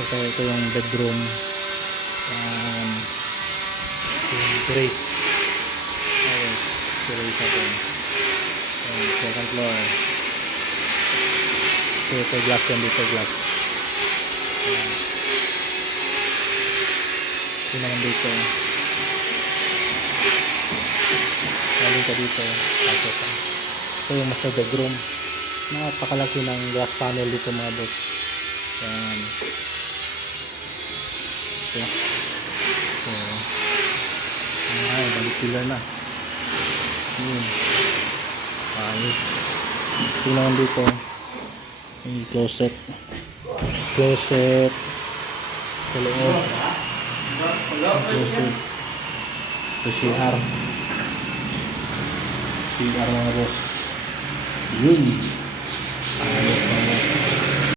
Ito yung bedroom. Yung terrace. Ayun, terrace natin. Second floor. Dito glass yan, dito glass. Ito naman dito. Galing ka dito. Pasok ka. Ito yung master bedroom. Napakalaki ng glass panel dito mga boss. Yan. Ito. So, ay, balik pillar na. Yun. Ayos. Ito naman dito. Yung closet. Closet. Sa loob. Closet. Ito CR. CR mga boss. Yun. Ayos.